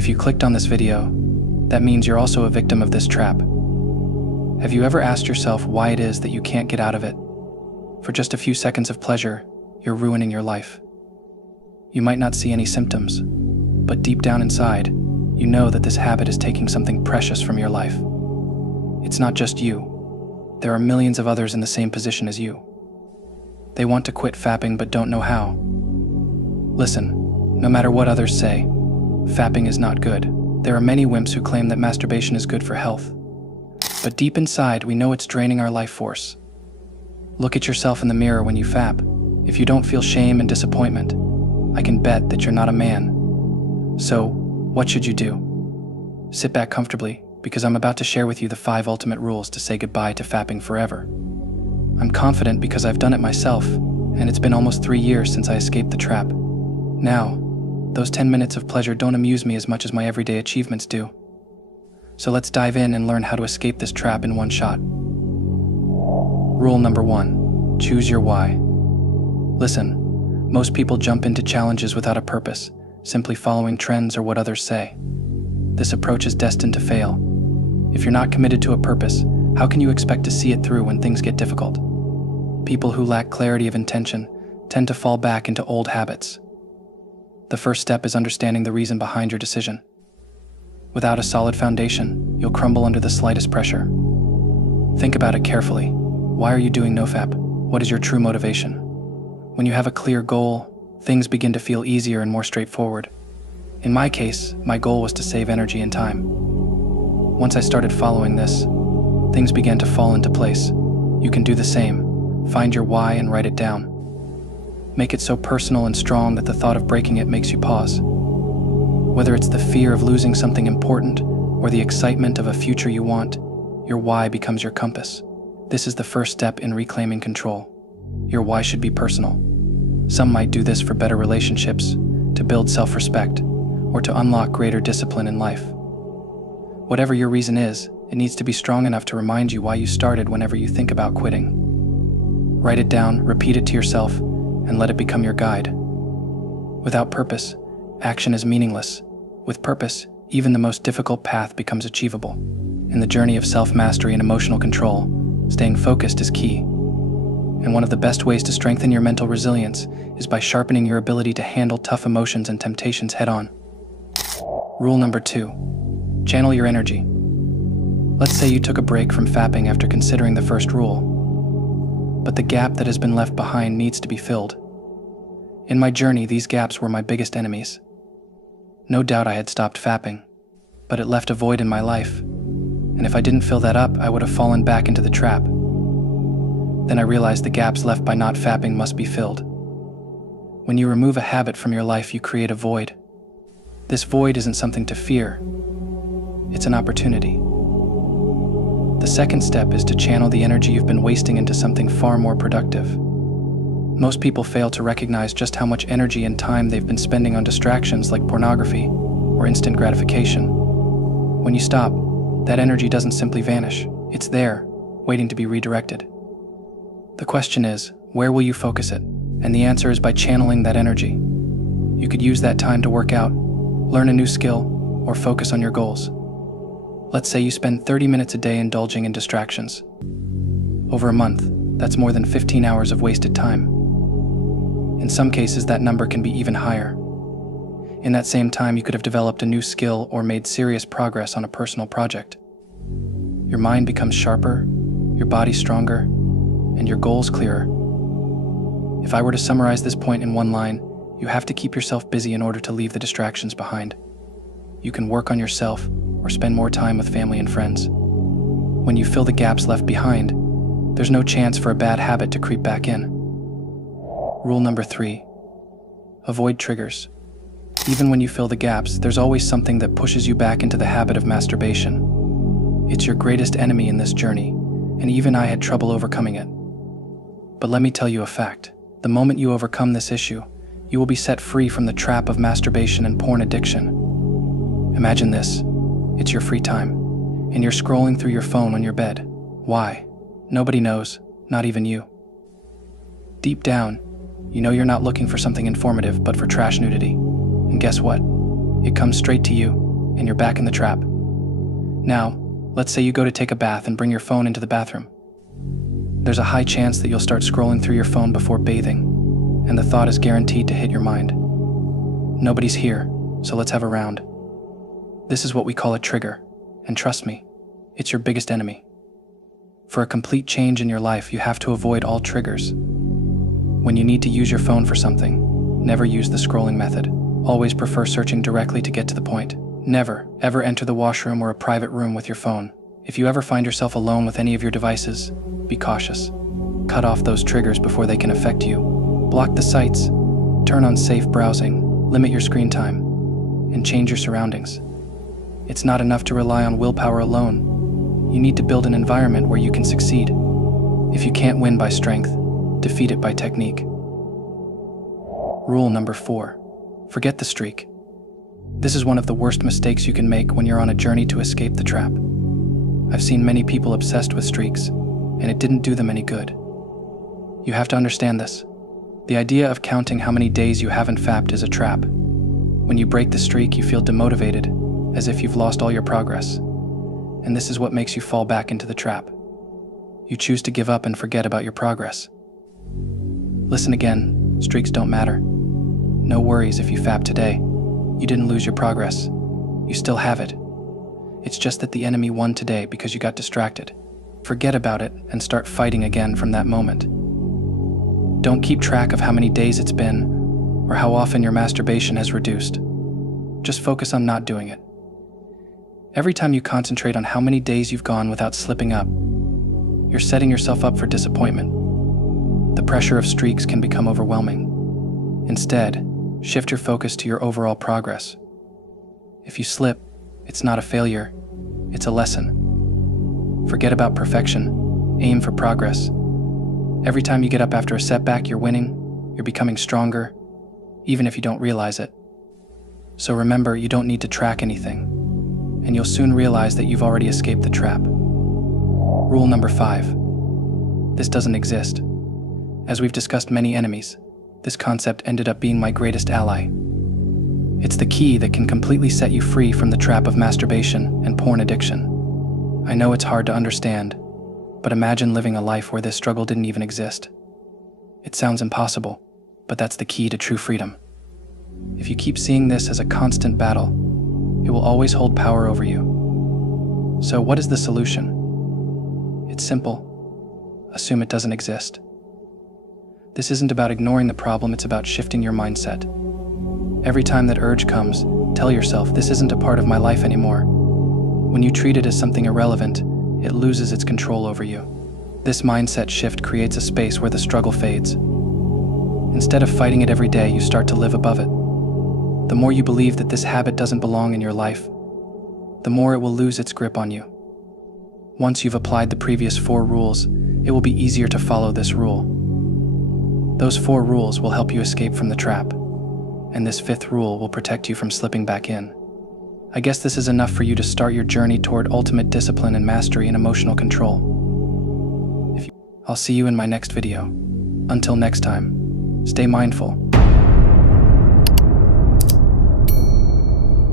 If you clicked on this video, that means you're also a victim of this trap. Have you ever asked yourself why it is that you can't get out of it? For just a few seconds of pleasure, you're ruining your life. You might not see any symptoms, but deep down inside, you know that this habit is taking something precious from your life. It's not just you. There are millions of others in the same position as you. They want to quit fapping but don't know how. Listen, no matter what others say, fapping is not good. There are many wimps who claim that masturbation is good for health. But deep inside, we know it's draining our life force. Look at yourself in the mirror when you fap. If you don't feel shame and disappointment, I can bet that you're not a man. So, what should you do? Sit back comfortably, because I'm about to share with you the 5 ultimate rules to say goodbye to fapping forever. I'm confident because I've done it myself, and it's been almost 3 years since I escaped the trap. Now, those 10 minutes of pleasure don't amuse me as much as my everyday achievements do. So let's dive in and learn how to escape this trap in one shot. Rule number 1, choose your why. Listen, most people jump into challenges without a purpose, simply following trends or what others say. This approach is destined to fail. If you're not committed to a purpose, how can you expect to see it through when things get difficult? People who lack clarity of intention tend to fall back into old habits. The first step is understanding the reason behind your decision. Without a solid foundation, you'll crumble under the slightest pressure. Think about it carefully. Why are you doing nofap? What is your true motivation? When you have a clear goal, things begin to feel easier and more straightforward. In my case, my goal was to save energy and time. Once I started following this, things began to fall into place. You can do the same. Find your why and write it down. Make it so personal and strong that the thought of breaking it makes you pause. Whether it's the fear of losing something important or the excitement of a future you want, your why becomes your compass. This is the first step in reclaiming control. Your why should be personal. Some might do this for better relationships, to build self-respect, or to unlock greater discipline in life. Whatever your reason is, it needs to be strong enough to remind you why you started whenever you think about quitting. Write it down, repeat it to yourself, and let it become your guide. Without purpose, action is meaningless. With purpose, even the most difficult path becomes achievable. In the journey of self-mastery and emotional control, staying focused is key. And one of the best ways to strengthen your mental resilience is by sharpening your ability to handle tough emotions and temptations head-on. Rule number 2, channel your energy. Let's say you took a break from fapping after considering the first rule. But the gap that has been left behind needs to be filled. In my journey, these gaps were my biggest enemies. No doubt I had stopped fapping, but it left a void in my life, and if I didn't fill that up, I would have fallen back into the trap. Then I realized the gaps left by not fapping must be filled. When you remove a habit from your life, you create a void. This void isn't something to fear, it's an opportunity. The second step is to channel the energy you've been wasting into something far more productive. Most people fail to recognize just how much energy and time they've been spending on distractions like pornography or instant gratification. When you stop, that energy doesn't simply vanish. It's there, waiting to be redirected. The question is, where will you focus it? And the answer is by channeling that energy. You could use that time to work out, learn a new skill, or focus on your goals. Let's say you spend 30 minutes a day indulging in distractions. Over a month, that's more than 15 hours of wasted time. In some cases, that number can be even higher. In that same time, you could have developed a new skill or made serious progress on a personal project. Your mind becomes sharper, your body stronger, and your goals clearer. If I were to summarize this point in one line, you have to keep yourself busy in order to leave the distractions behind. You can work on yourself or spend more time with family and friends. When you fill the gaps left behind, there's no chance for a bad habit to creep back in. Rule number 3, avoid triggers. Even when you fill the gaps, there's always something that pushes you back into the habit of masturbation. It's your greatest enemy in this journey, and even I had trouble overcoming it. But let me tell you a fact. The moment you overcome this issue, you will be set free from the trap of masturbation and porn addiction. Imagine this. It's your free time, and you're scrolling through your phone on your bed. Why? Nobody knows, not even you. Deep down, you know you're not looking for something informative, but for trash nudity. And guess what? It comes straight to you. and you're back in the trap. Now, let's say you go to take a bath and bring your phone into the bathroom. There's a high chance that you'll start scrolling through your phone before bathing, and the thought is guaranteed to hit your mind. Nobody's here, so let's have a round. This is what we call a trigger, and trust me, it's your biggest enemy. For a complete change in your life, you have to avoid all triggers. When you need to use your phone for something, never use the scrolling method. Always prefer searching directly to get to the point. Never, ever enter the washroom or a private room with your phone. If you ever find yourself alone with any of your devices, be cautious. Cut off those triggers before they can affect you. Block the sites, turn on safe browsing, limit your screen time, and change your surroundings. It's not enough to rely on willpower alone. You need to build an environment where you can succeed. If you can't win by strength, defeat it by technique. Rule number 4. Forget the streak. This is one of the worst mistakes you can make when you're on a journey to escape the trap. I've seen many people obsessed with streaks, and it didn't do them any good. You have to understand this. The idea of counting how many days you haven't fapped is a trap. When you break the streak, you feel demotivated, as if you've lost all your progress. And this is what makes you fall back into the trap. You choose to give up and forget about your progress. Listen again, streaks don't matter. No worries if you fap today. You didn't lose your progress. You still have it. It's just that the enemy won today because you got distracted. Forget about it and start fighting again from that moment. Don't keep track of how many days it's been or how often your masturbation has reduced. Just focus on not doing it. Every time you concentrate on how many days you've gone without slipping up, you're setting yourself up for disappointment. The pressure of streaks can become overwhelming. Instead, shift your focus to your overall progress. If you slip, it's not a failure, it's a lesson. Forget about perfection, aim for progress. Every time you get up after a setback, you're winning, you're becoming stronger, even if you don't realize it. So remember, you don't need to track anything, and you'll soon realize that you've already escaped the trap. Rule number 5. This doesn't exist. As we've discussed many enemies, this concept ended up being my greatest ally. It's the key that can completely set you free from the trap of masturbation and porn addiction. I know it's hard to understand, but imagine living a life where this struggle didn't even exist. It sounds impossible, but that's the key to true freedom. If you keep seeing this as a constant battle, it will always hold power over you. So what is the solution? It's simple. Assume it doesn't exist. This isn't about ignoring the problem, it's about shifting your mindset. Every time that urge comes, tell yourself, this isn't a part of my life anymore. When you treat it as something irrelevant, it loses its control over you. This mindset shift creates a space where the struggle fades. Instead of fighting it every day, you start to live above it. The more you believe that this habit doesn't belong in your life, the more it will lose its grip on you. Once you've applied the previous 4 rules, it will be easier to follow this rule. Those 4 rules will help you escape from the trap, and this 5th rule will protect you from slipping back in. I guess this is enough for you to start your journey toward ultimate discipline and mastery in emotional control. I'll see you in my next video. Until next time, stay mindful,